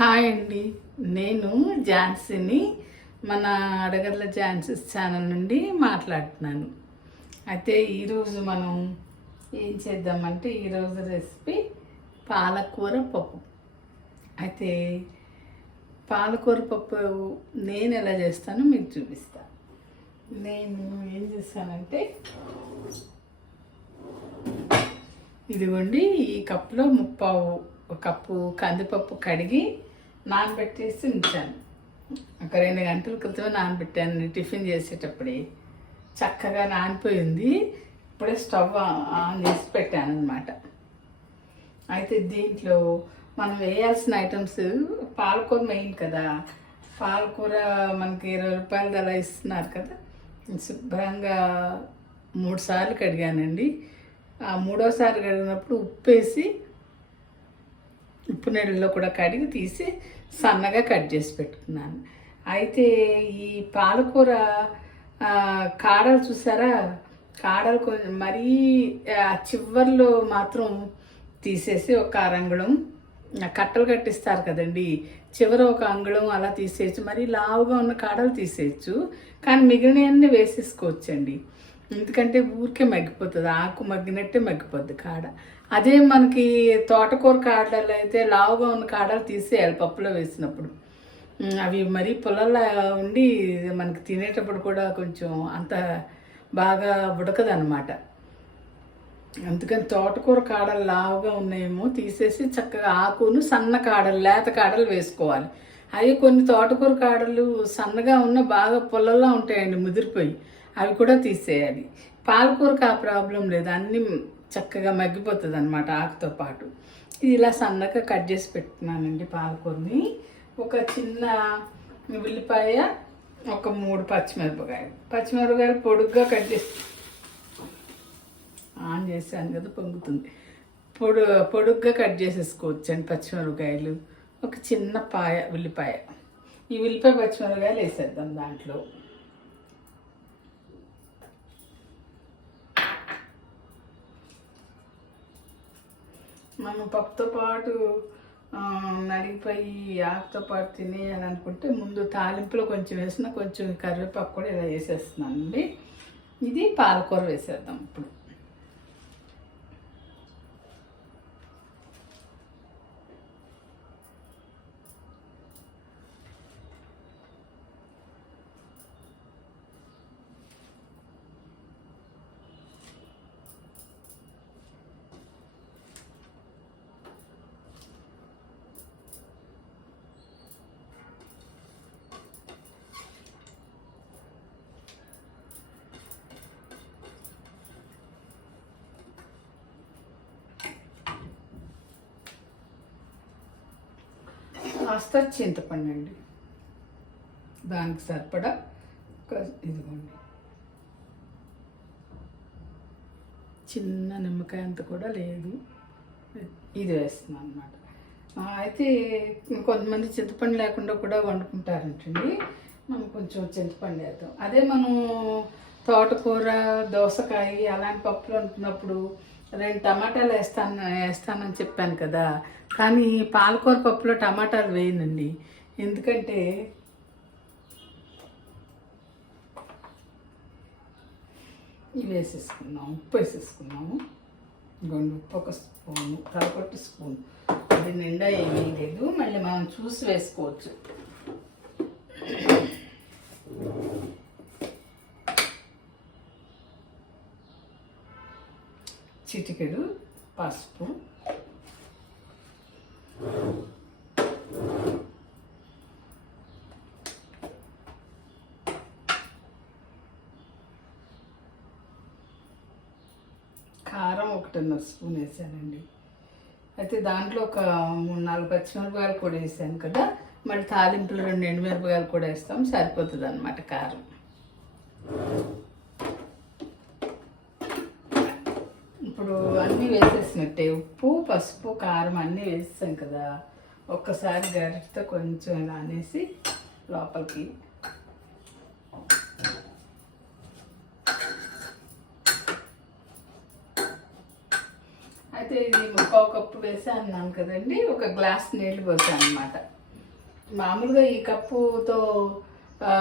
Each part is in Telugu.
హాయ్ అండి. నేను ఝాన్సీని, మన అడగర్ల ఝాన్సీస్ ఛానల్ నుండి మాట్లాడుతున్నాను. అయితే ఈరోజు మనం ఏం చేద్దామంటే, ఈరోజు రెసిపీ పాలకూర పప్పు. అయితే పాలకూర పప్పు నేను ఎలా చేస్తానో మీకు చూపిస్తాను. నేను ఏం చేస్తానంటే, ఇదిగోండి ఈ కప్పులో ఒక కప్పు కందిపప్పు కడిగి నానబెట్టేసి ఉంచాను. ఒక 2 గంటల క్రితమే నానబెట్టాను. టిఫిన్ చేసేటప్పుడే చక్కగా నానిపోయింది. ఇప్పుడే స్టవ్ ఆన్ చేసి పెట్టాను అనమాట. అయితే దీంట్లో మనం వేయాల్సిన ఐటమ్స్, పాలకూర మెయిన్ కదా. పాలకూర మనకి 20 రూపాయలు అలా ఇస్తున్నారు కదా. శుభ్రంగా 3 సార్లు కడిగానండి. ఆ 3వసారి కడిగినప్పుడు ఉప్పు నీళ్ళలో కూడా కడిగి తీసి సన్నగా కట్ చేసి పెట్టుకున్నాను. అయితే ఈ పాలకూర కాడలు చూసారా, కాడలు కొంచెం మరీ చివర్లో మాత్రం తీసేసి ఒక అరంగుళం కట్టలు కట్టిస్తారు కదండి, చివర ఒక అంగుళం అలా తీసేయచ్చు. మరీ లావుగా ఉన్న కాడలు తీసేయచ్చు, కానీ మిగిలినవన్నీ వేసేసుకోవచ్చండి. ఎందుకంటే ఊరికే మగ్గిపోతుంది, ఆకు మగ్గినట్టే మగ్గిపోద్ది కాడ. అదే మనకి తోటకూర కాడలు అయితే లావుగా ఉన్న కాడలు తీసేయాలి పప్పులో వేసినప్పుడు. అవి మరీ పుల్లలా ఉండి మనకి తినేటప్పుడు కూడా కొంచెం అంత బాగా ఉడకదనమాట. అందుకని తోటకూర కాడలు లావుగా ఉన్నాయేమో తీసేసి చక్కగా ఆకును సన్న కాడలు, లేత కాడలు వేసుకోవాలి. అవి కొన్ని తోటకూర కాడలు సన్నగా ఉన్న బాగా పుల్లలా ఉంటాయండి, ముదిరిపోయి, అవి కూడా తీసేయాలి. పాలకూరకు ఆ ప్రాబ్లం లేదు, అన్నీ చక్కగా మగ్గిపోతుంది అనమాట ఆకుతో పాటు. ఇది ఇలా సన్నగా కట్ చేసి పెట్టుకున్నానండి పాలకూరని. ఒక చిన్న ఉల్లిపాయ, ఒక 3 పచ్చిమిరపకాయలు పొడుగ్గా కట్ చేసి ఆన్ చేశాను కదా, పొంగుతుంది. పొడుగ్గా కట్ చేసేసుకోవచ్చండి పచ్చిమిరపకాయలు. ఒక చిన్న ఉల్లిపాయ. ఈ ఉల్లిపాయ పచ్చిమిరపకాయలు వేసేద్దాం దాంట్లో. మనం పప్పుతో పాటు నలిగిపోయి ఆకుతో పాటు తినేయాలి అనుకుంటే ముందు తాలింపులో కొంచెం వేసిన, కొంచెం కరివేపాకు కూడా ఇలా వేసేస్తున్నానండి. ఇది పాలకూర వేసేద్దాం ఇప్పుడు. కాస్త చింతపండు అండి, దానికి సరిపడా ఇదిగోండి చిన్న నిమ్మకాయ అంత కూడా లేదు, ఇది వేస్తున్నాను అనమాట. అయితే కొంతమంది చింతపండు లేకుండా కూడా వండుకుంటారంటండి. మనం కొంచెం చింతపండు వేద్దాం. అదే మనం తోటకూర, దోసకాయ అలాంటి పప్పులు వండుకున్నప్పుడు 2 టమాటాలు వేస్తానని చెప్పాను కదా. కానీ పాలకూర పప్పులో టమాటాలు వేయనండి, ఎందుకంటే ఇవి వేసేసుకున్నాము. ఉప్పు వేసేసుకున్నాము. గొండు ఉప్పు ఒక స్పూను, తలపట్టు స్పూన్. అది నిండా ఏమీ లేదు, మళ్ళీ మనం చూసి వేసుకోవచ్చు. చిటికెడు పసుపు, కారం 1.5 స్పూన్ వేసానండి. అయితే దాంట్లో ఒక 3-4 పచ్చిమిరపకాయలు కూడా వేసాను కదా, మళ్ళీ తాలింపులు 2 ఎండుమిరపకాయలు కూడా వేస్తాం, సరిపోతుంది అన్నమాట కారం. ఇప్పుడు అన్నీ వేసేసినట్టే, ఉప్పు, పసుపు, కారం అన్నీ వేసాం కదా. ఒక్కసారి గరిటతో కొంచెం ఇలా అనేసి లోపలికి అయితే ఇది 1/4 కప్పు వేసి అన్నాను కదండి. 1 గ్లాస్ నీళ్ళు పోసాను అనమాట. మామూలుగా ఈ కప్పుతో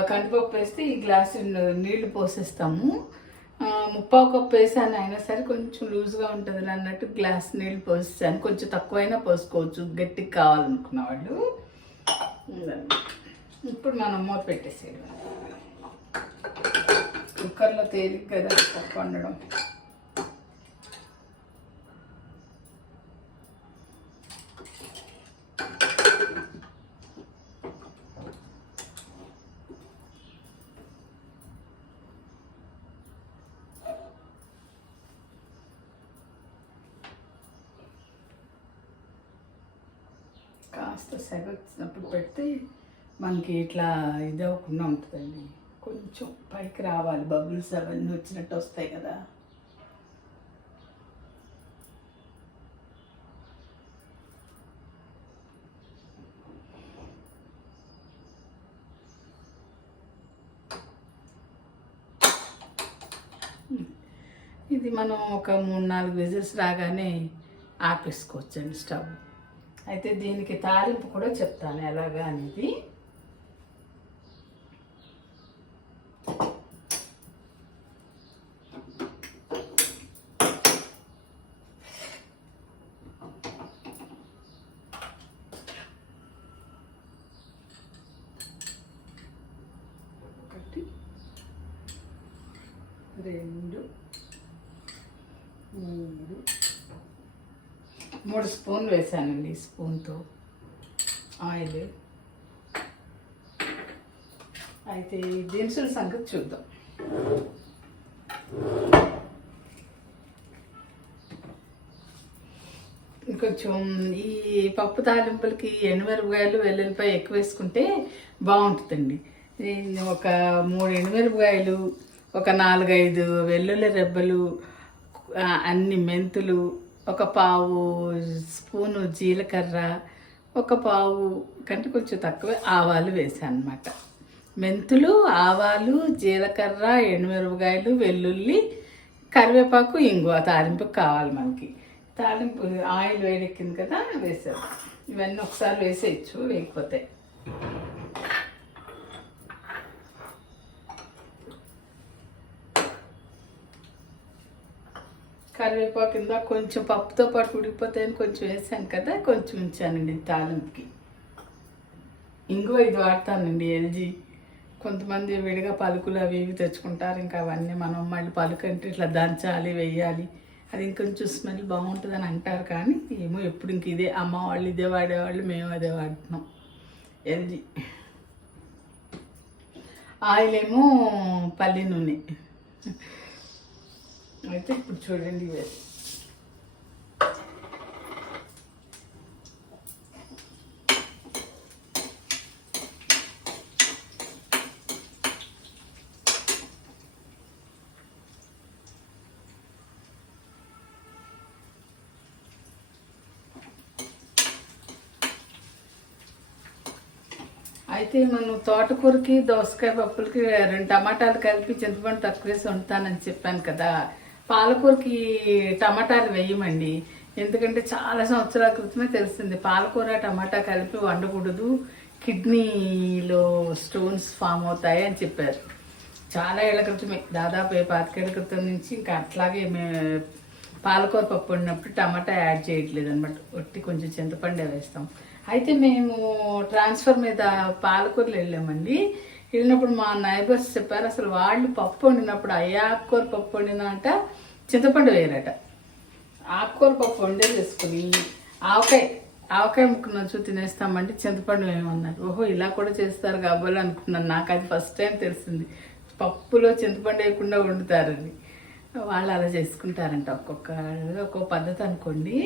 కందిపప్పు వేస్తే ఈ గ్లాసు నీళ్లు పోసేస్తాము. ముప్పావు కప్పు వేసాను, అయినా సరే కొంచెం లూజ్గా ఉంటుంది అన్నట్టు గ్లాస్ నీళ్ళు పోసేసాను. కొంచెం తక్కువైనా పోసుకోవచ్చు గట్టిగా కావాలనుకున్న వాళ్ళు. ఇప్పుడు మనం మూత పెట్టేసేయడం. కుక్కర్లో తేలిక కదా పప్పు వండడం. కాస్త సెగ వచ్చినప్పుడు పెడితే మనకి ఇట్లా ఇది అవ్వకుండా ఉంటుందండి. కొంచెం పైకి రావాలి, బబుల్స్ అవన్నీ వచ్చినట్టు వస్తాయి కదా. ఇది మనం ఒక 3-4 విజిల్స్ రాగానే ఆపేసుకోవచ్చండి స్టవ్. అయితే దీనికి తాలింపు కూడా చెప్తాను ఎలాగా అనేది. ఒకటి, 2, 3 స్పూన్లు వేసానండి. స్పూన్తో ఆయిల్. అయితే ఈ దినుసుల సంగతి చూద్దాం. కొంచెం ఈ పప్పు తాలింపులకి ఎండుమిరపకాయలు, వెల్లుల్లిపాయ ఎక్కువ వేసుకుంటే బాగుంటుందండి. ఒక 3 ఎండుమిరపకాయలు, ఒక 4-5 వెల్లుల్లి రెబ్బలు, అన్ని మెంతులు, ఒక పావు స్పూను జీలకర్ర, ఒక పావు కంటే కొంచెం తక్కువే ఆవాలు వేసాను అన్నమాట. మెంతులు, ఆవాలు, జీలకర్ర, ఎండుమిరపకాయలు, వెల్లుల్లి, కరివేపాకు, ఇంగువ తాలింపుకి కావాలి మనకి. తాలింపు ఆయిల్ వేడెక్కింది కదా వేసాను. ఇవన్నీ ఒకసారి వేసేయచ్చు వేయకపోతే. కరివేపాకు కింద కొంచెం పప్పుతో పాటు ఉడికిపోతాయని కొంచెం వేసాను కదా, కొంచెం ఉంచానండి తాలింపుకి. ఇంగువ ఇది వాడతానండి, ఎల్జీ. కొంతమంది విడిగా పలుకులు అవి ఇవి తెచ్చుకుంటారు. ఇంకా అవన్నీ మనం మళ్ళీ పలుకు అంటే ఇట్లా దంచాలి, వేయాలి, అది ఇంకొంచెం స్మెల్ బాగుంటుందని అంటారు. కానీ ఏమో ఎప్పుడు ఇంక ఇదే అమ్మ వాళ్ళు ఇదే వాడేవాళ్ళు, మేము అదే వాడుతున్నాం. ఎల్జీ. ఆయిల్ ఏమో పల్లి నూనె. అయితే ఇప్పుడు చూడండి వేసి అయితే మనం తోటకూరకి, దోసకాయ పప్పులకి 2 టమాటాలు కలిపి చింతపండు తక్కువ వేసి వండుతానని చెప్పాను కదా. పాలకూరకి టమాటాలు వేయమండి, ఎందుకంటే చాలా సంవత్సరాల క్రితమే తెలిసింది పాలకూర టమాటా కలిపి వండకూడదు, కిడ్నీలో స్టోన్స్ ఫామ్ అవుతాయి అని చెప్పారు. చాలా ఏళ్ల క్రితమే, దాదాపు 25 ఏళ్ల క్రితం నుంచి ఇంకా అట్లాగే పాలకూర పప్పు వండినప్పుడు టమాటా యాడ్ చేయట్లేదు అనమాట. ఒట్టి కొంచెం చింతపండే వేస్తాం. అయితే మేము ట్రాన్స్ఫర్ మీద పాలకూరలు వెళ్ళామండి. వెళ్ళినప్పుడు మా నైబర్స్ చెప్పారు, అసలు వాళ్ళు పప్పు వండినప్పుడు ఆకుకూర పప్పు వండినంట చింతపండు వేయరట. ఆకుకూర పప్పు వండే చేసుకుని ఆవకాయ ముక్క నంచు తినేస్తామంటే చింతపండు వేయమన్నారు. ఓహో ఇలా కూడా చేస్తారు కాబోలు అనుకున్నాను. నాకు అది ఫస్ట్ టైం తెలిసింది, పప్పులో చింతపండు వేయకుండా వండుతారని. వాళ్ళు అలా చేసుకుంటారంట, ఒక్కొక్క పద్ధతి అనుకోండి.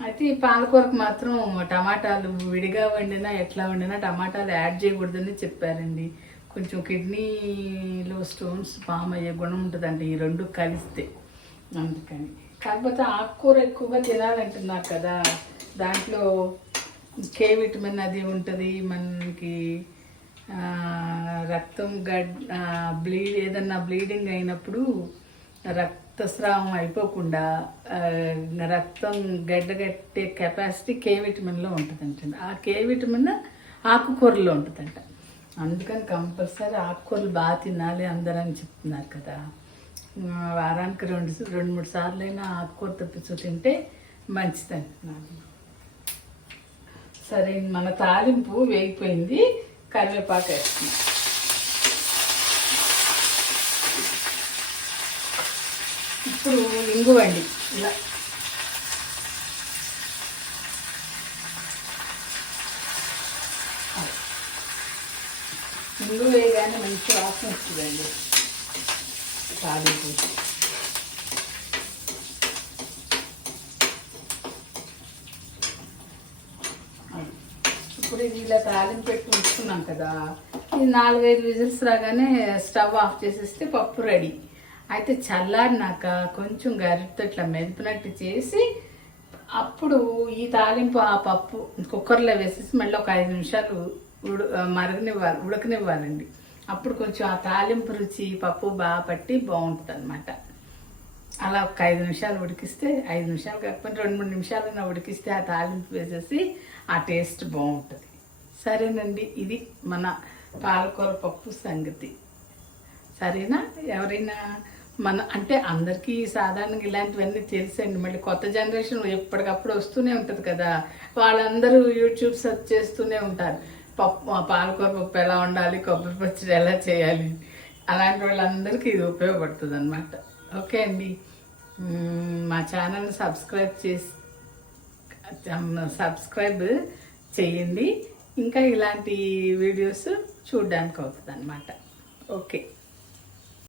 అయితే ఈ పాలకూరకు మాత్రం టమాటాలు విడిగా వండినా ఎట్లా వండినా టమాటాలు యాడ్ చేయకూడదని చెప్పారండి. కొంచెం కిడ్నీలో స్టోన్స్ ఫామ్ అయ్యే గుణం ఉంటుందండి ఈ 2 కలిస్తే, అందుకని. కాకపోతే ఆకుకూర ఎక్కువగా తినాలంటున్నారు కదా, దాంట్లో కే విటమిన్ అది ఉంటుంది. మనకి రక్తం ఏదన్నా బ్లీడింగ్ అయినప్పుడు రక్తస్రావం అయిపోకుండా రక్తం గడ్డగట్టే కెపాసిటీ కే విటమిన్లో ఉంటుందంటండి. ఆ కే విటమిన్ ఆకుకూరలో ఉంటుందంట. అందుకని కంపల్సరీ ఆకుకూరలు బాగా తినాలి అందరని చెప్తున్నారు కదా. వారానికి రెండు మూడు సార్లు అయినా ఆకుకూర తెప్పించు తింటే మంచిది అంటున్నాను. సరే, మన తాలింపు వేగిపోయింది. కరివేపాకు వేస్తున్నాం. ఇప్పుడు ఇంగువండి ఇలా ఇంగు వేయగానే మంచి వాసన వస్తుందండి తాలింపు. ఇప్పుడు ఇది ఇలా తాలింపు పెట్టి ఉంచుకున్నాం కదా, ఇది 4-5 విజిల్స్ రాగానే స్టవ్ ఆఫ్ చేసేస్తే పప్పు రెడీ. అయితే చల్లారినాక కొంచెం గరిటతో ఇట్లా మెదిపినట్టు చేసి అప్పుడు ఈ తాలింపు ఆ పప్పు కుక్కర్లో వేసేసి మళ్ళీ ఒక 5 నిమిషాలు ఉడకనివ్వాలండి. అప్పుడు కొంచెం ఆ తాలింపు రుచి పప్పు బాగా పట్టి బాగుంటుంది అనమాట. అలా ఒక 5 నిమిషాలు ఉడికిస్తే, 5 నిమిషాలు కాకపోతే 2-3 నిమిషాలైనా ఉడికిస్తే ఆ తాలింపు వేసేసి ఆ టేస్ట్ బాగుంటుంది. సరేనండి, ఇది మన పాలకూర పప్పు సంగతి. సరేనా? ఎవరైనా అంటే అందరికీ సాధారణంగా ఇలాంటివన్నీ తెలుసండి. మళ్ళీ కొత్త జనరేషన్ ఎప్పటికప్పుడు వస్తూనే ఉంటుంది కదా, వాళ్ళందరూ యూట్యూబ్ సెర్చ్ చేస్తూనే ఉంటారు. పాలకూర పప్పు ఎలా ఉండాలి, కొబ్బరి పచ్చడి ఎలా చేయాలి, అలాంటి వాళ్ళందరికీ ఇది ఉపయోగపడుతుంది అనమాట. ఓకే అండి, మా ఛానల్ని సబ్స్క్రైబ్ చేయండి. ఇంకా ఇలాంటి వీడియోస్ చూడడానికి అవుతుంది అనమాట. ఓకే.